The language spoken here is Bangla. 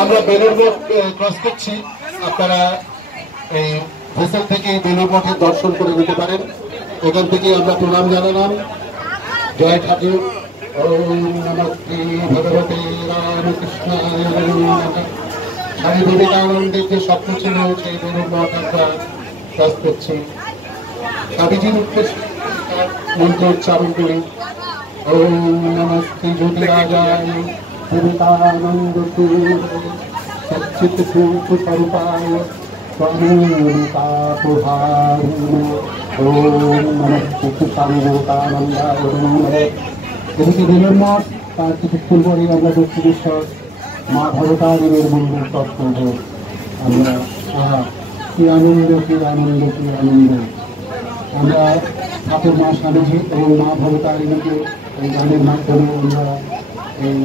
আমরা বেলুড় মঠ ক্রস করছি। আপনারা এই ভেসেল থেকে বেলুড় মঠের দর্শন করে নিতে পারেন। এখান থেকে আমরা প্রণাম জানালাম। জয় ঠাকুর। ওম নমস্তে ভগবতে রামকৃষ্ণায় নমঃ। স্বামী বিবেকানন্দের যে স্বপ্ন ছিল সেই বেলুড় মঠ আমরা ক্রস করছি। স্বামীজির উদ্দেশ্যে মন্ত্র উচ্চারণ করি। ওম নমস্তে জ্যোতিরাজায় বিবেকানন্দ সচ্চিত সুখ স্বরূপায় এদিকে বেলুড় মঠ, তার কিছুক্ষণ পরে আমরা দক্ষিণেশ্বর মা ভবতারিণীর মন্দির তৎ করব। আমরা কি আনন্দ, কি আনন্দ, কি আনন্দ। আমরা ঠাকুর মা স্বামীজি এবং মা ভবতারিণীকে এই গানের মাধ্যমে আমরা এই